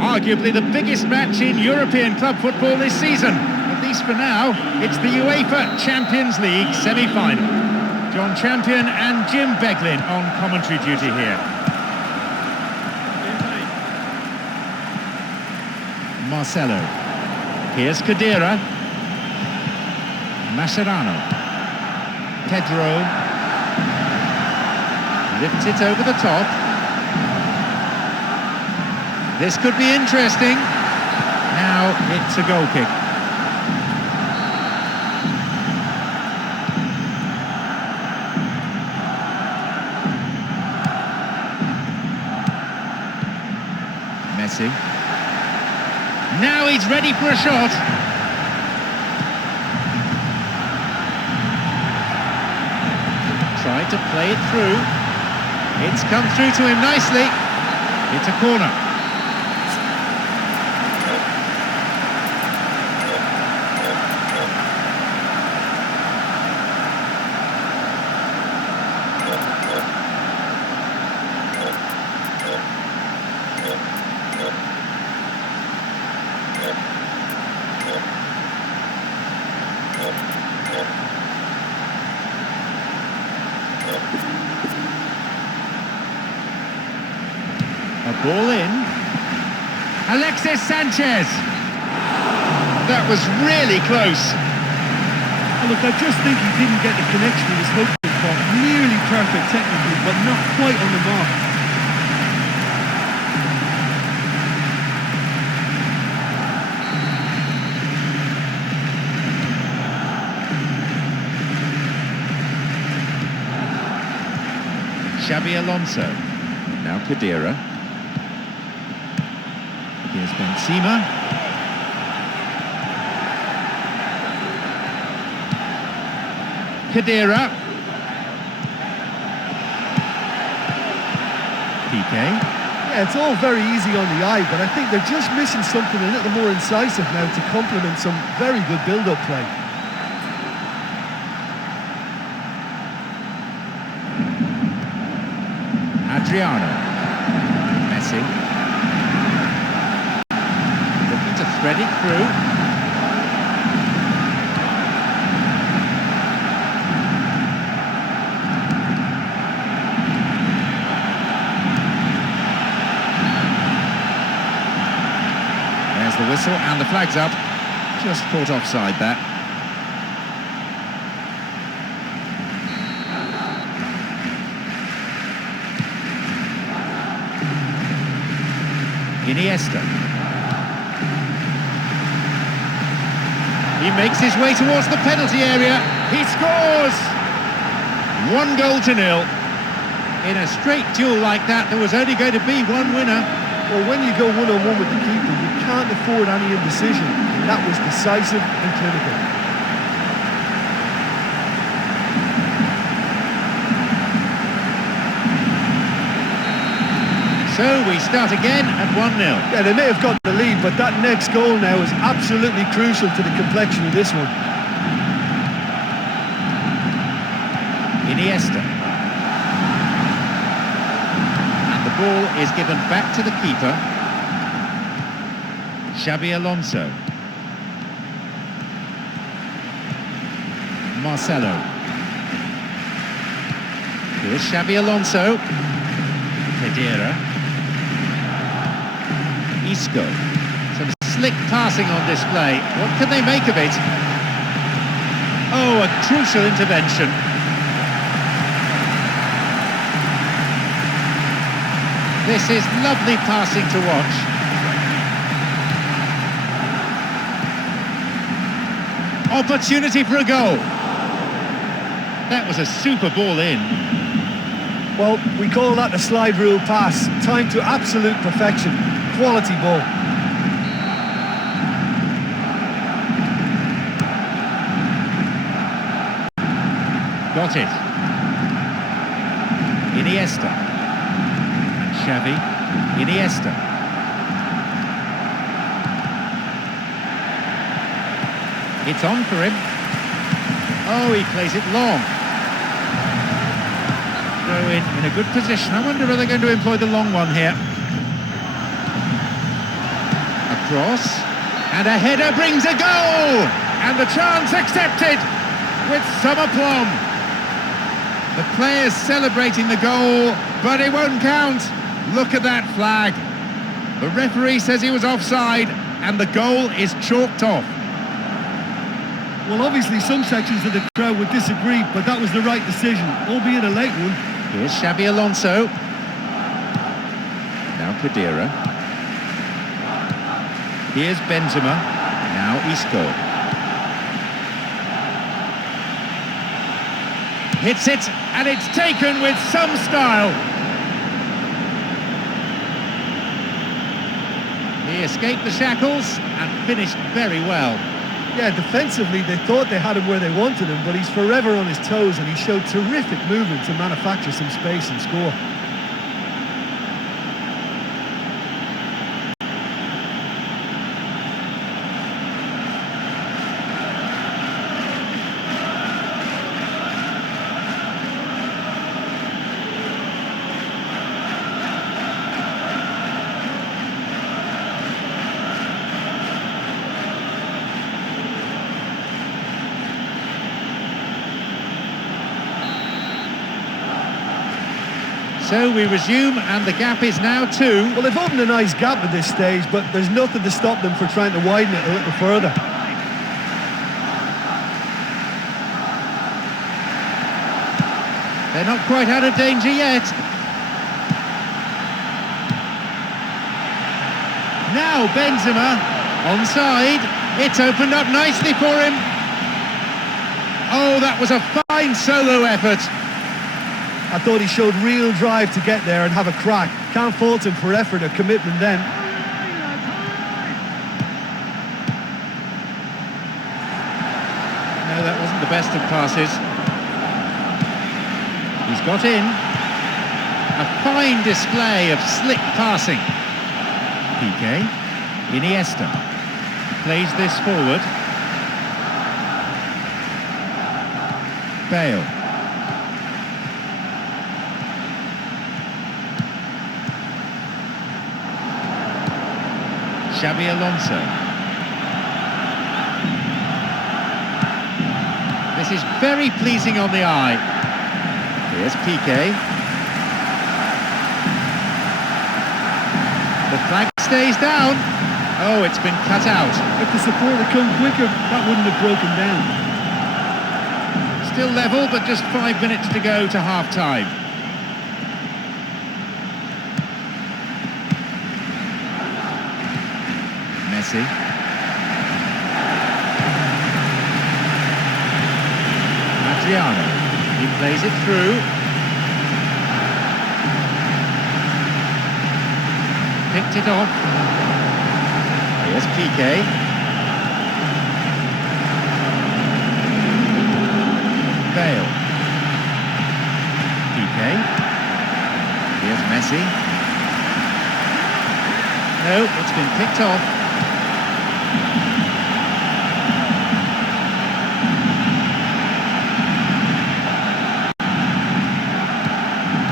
Arguably the biggest match in European club football this season. At least for now, it's the UEFA Champions League semi-final. John Champion and Jim Beglin on commentary duty here. Marcelo. Here's Khedira. Mascherano. Pedro. Lifts it over the top. This could be interesting. Now it's a goal kick. Messi. Now he's ready for a shot. Tried to play it through. It's come through to him nicely. It's a corner. Ball in. Alexis Sanchez. That was really close. Look, I just think he didn't get the connection he was hoping for. Nearly perfect technically, but not quite on the mark. Xabi Alonso. Now Khedira. Here's Benzema. Khedira. PK. Yeah, it's all very easy on the eye, but I think they're just missing something a little more incisive now to complement some very good build-up play. Adriano. Messi. Thread it through. There's the whistle and the flag's up. Just caught offside that. Iniesta. He makes his way towards the penalty area. He scores! 1-0. In a straight duel like that, there was only going to be one winner. Well, when you go one-on-one with the keeper, you can't afford any indecision. That was decisive and clinical. So we start again at 1-0. Yeah, they may have got the lead, but that next goal now is absolutely crucial to the complexion of this one. Iniesta. ball is given back to the keeper. Xabi Alonso. Marcelo. Here's Xabi Alonso. Fadiga. Isco. Some slick passing on display. What can they make of it? Oh, a crucial intervention. This is lovely passing to watch. Opportunity for a goal. That was a super ball in. Well, we call that the slide rule pass. Time to absolute perfection. Quality ball. Got it. Iniesta. And Xavi. Iniesta. It's on for him. Oh, he plays it long. Throw in a good position. I wonder if they're going to employ the long one here. A cross. And a header brings a goal! And the chance accepted with some aplomb. The players celebrating the goal, but it won't count. Look at that flag. The referee says he was offside, and the goal is chalked off. Well, obviously some sections of the crowd would disagree, but that was the right decision, albeit a late one. Here's Xabi Alonso. Now Fadiga. Here's Benzema. Now Isco. Hits it, and it's taken with some style. He escaped the shackles and finished very well. Yeah, defensively they thought they had him where they wanted him, but he's forever on his toes and he showed terrific movement to manufacture some space and score. So we resume, and the gap is now 2. Well, they've opened a nice gap at this stage, but there's nothing to stop them from trying to widen it a little further. They're not quite out of danger yet. Now Benzema, onside. It's opened up nicely for him. Oh, that was a fine solo effort. I thought he showed real drive to get there and have a crack. Can't fault him for effort or commitment then. No, that wasn't the best of passes. He's got in. A fine display of slick passing. PK. Iniesta. Plays this forward. Bale. Xabi Alonso. This is very pleasing on the eye. Here's PK. The flag stays down. Oh, it's been cut out. If the support had come quicker, that wouldn't have broken down. Still level, but just 5 minutes to go to half-time. Messi. Adriano. He plays it through. Picked it off. Here's PK. Bale. PK. Here's Messi. No, it's been picked off.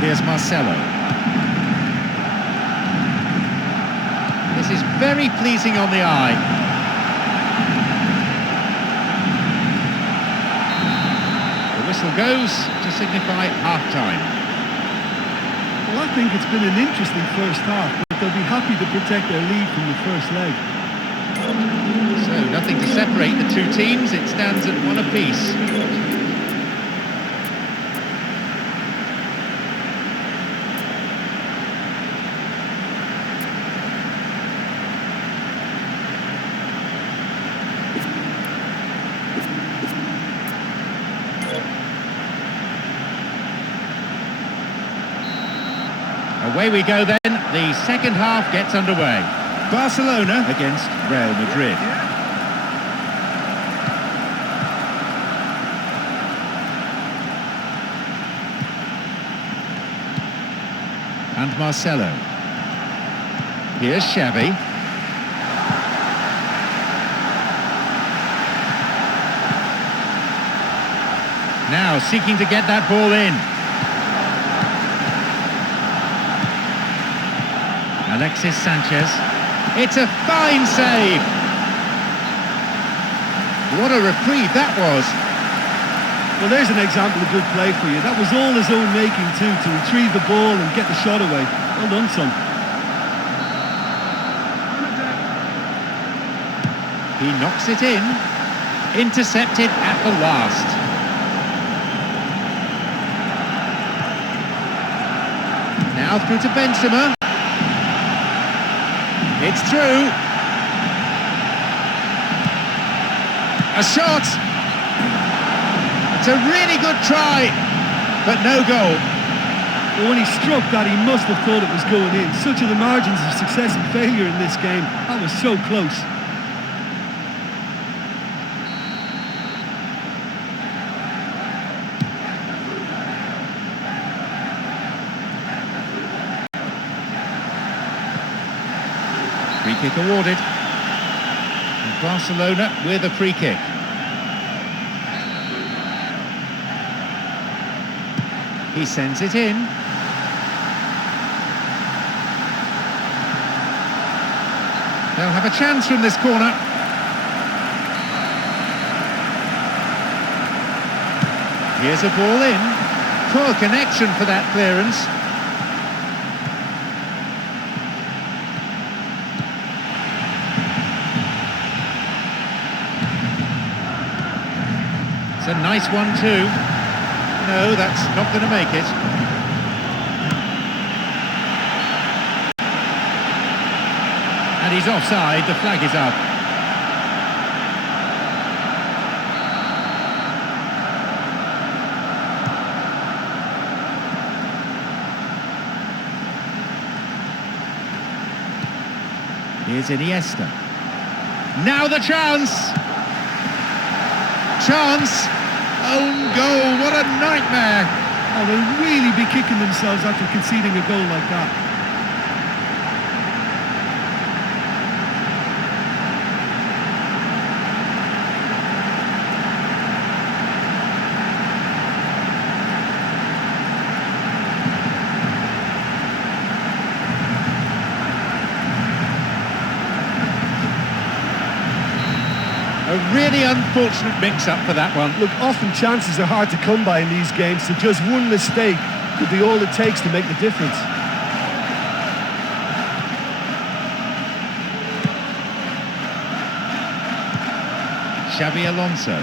Here's Marcelo. very pleasing on the eye. The whistle goes to signify half-time. Well, I think it's been an interesting first half, but they'll be happy to protect their lead from the first leg. So nothing to separate the two teams, it stands at one apiece. Away we go then, the second half gets underway. Barcelona against Real Madrid. And Marcelo. Here's Xavi. Now seeking to get that ball in. Alexis Sanchez. It's a fine save. What a reprieve that was. Well, there's an example of good play for you. That was all his own making too, to retrieve the ball and get the shot away. Well done, son. He knocks it in. Intercepted at the last. Now through to Benzema. It's through. A shot. It's a really good try, but no goal. Well, when he struck that, he must have thought it was going in. Such are the margins of success and failure in this game. That was so close. Free kick awarded. And Barcelona with a free kick. He sends it in. They'll have a chance from this corner. Here's a ball in. Poor connection for that clearance. It's a nice one too. No, that's not going to make it. And he's offside, the flag is up. Here's Iniesta. Now the chance! Chance! Own goal, what a nightmare! Oh, they'll really be kicking themselves after conceding a goal like that. A really unfortunate mix-up for that one. Look, often chances are hard to come by in these games, so just one mistake could be all it takes to make the difference. Xabi Alonso.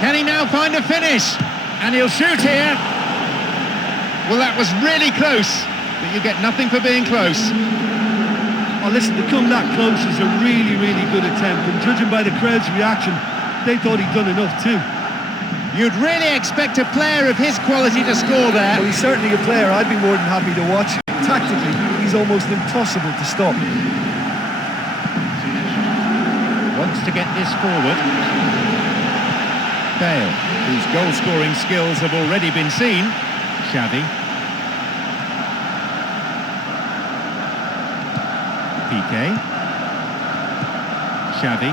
Can he now find a finish? And he'll shoot here. Well, that was really close, but you get nothing for being close. Oh, listen, to come that close is a really, really good attempt, and judging by the crowd's reaction, they thought he'd done enough too. You'd really expect a player of his quality to score there. Well, he's certainly a player I'd be more than happy to watch. Tactically, he's almost impossible to stop. Wants to get this forward. Bale, whose goal-scoring skills have already been seen. Xavi. Piqué. Xavi.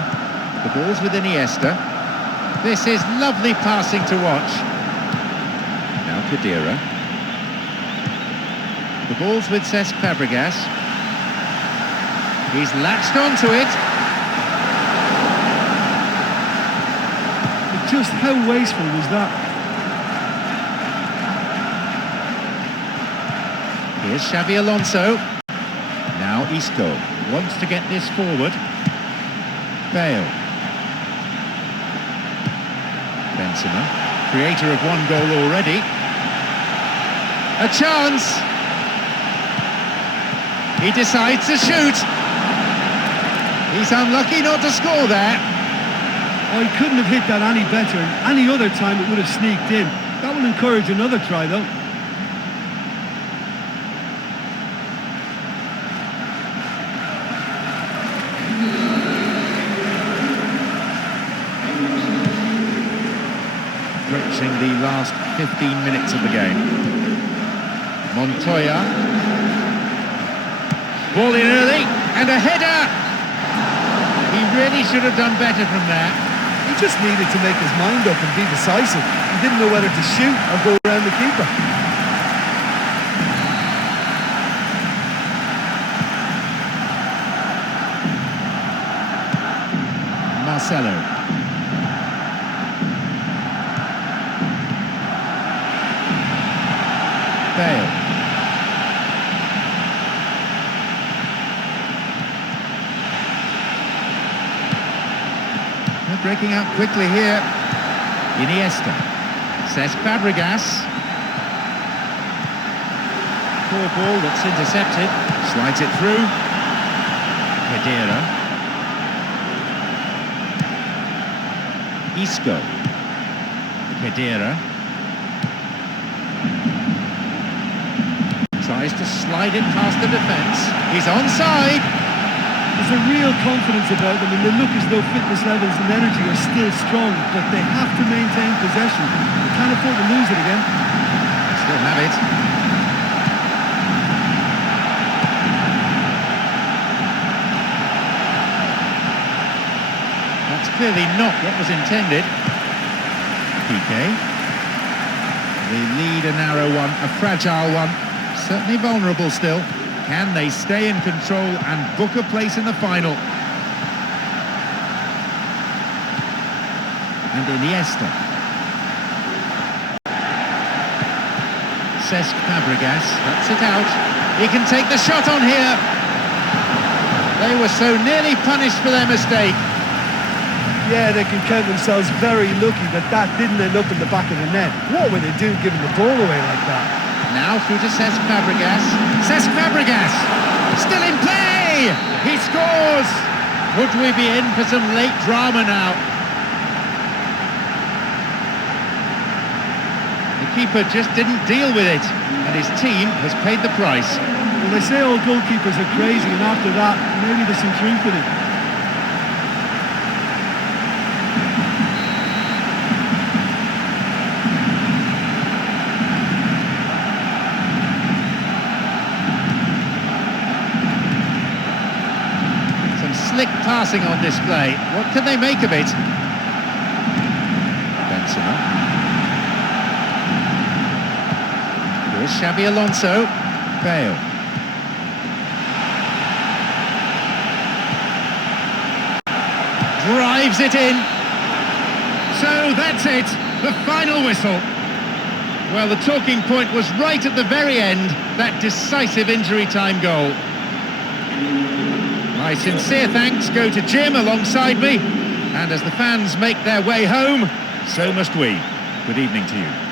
The ball's with Iniesta. This is lovely passing to watch. Now Fadiga. The ball's with Cesc Fabregas. He's latched onto it. But just how wasteful was that? Here's Xavi Alonso. Now Isco wants to get this forward. Bale. Benzema, creator of one goal already. A chance. He decides to shoot. He's unlucky not to score there. Oh, he couldn't have hit that any better. Any other time it would have sneaked in. That will encourage another try though. Approaching the last 15 minutes of the game. Montoya. Ball in early, and a header! He really should have done better from there. He just needed to make his mind up and be decisive. He didn't know whether to shoot or go around the keeper. Marcelo. Bale. They're breaking out quickly here. Iniesta. Cesc Fabregas. Poor ball that's intercepted. Slides it through. Fadiga. Isco. Fadiga. Tries to slide it past the defence. He's onside. There's a real confidence about them and they look as though fitness levels and energy are still strong, but they have to maintain possession. They can't afford to lose it again. Still have it. That's clearly not what was intended. Piqué. The lead a narrow one, a fragile one. Certainly vulnerable still. Can they stay in control and book a place in the final? And Iniesta. Cesc Fabregas cuts it out. He can take the shot on here. They were so nearly punished for their mistake. Yeah, they can count themselves very lucky that that didn't end up in the back of the net. What were they doing giving the ball away like that? Now through to Cesc Fabregas. Cesc Fabregas! Still in play! He scores! Could we be in for some late drama now? The keeper just didn't deal with it, and his team has paid the price. Well, they say all goalkeepers are crazy, and after that, maybe there's some truth in it. Slick passing on display. What can they make of it? Benzema. Here's Xavi Alonso. Bale. Drives it in. So that's it. The final whistle. Well, the talking point was right at the very end. That decisive injury time goal. My sincere thanks go to Jim alongside me, and as the fans make their way home, so must we. Good evening to you.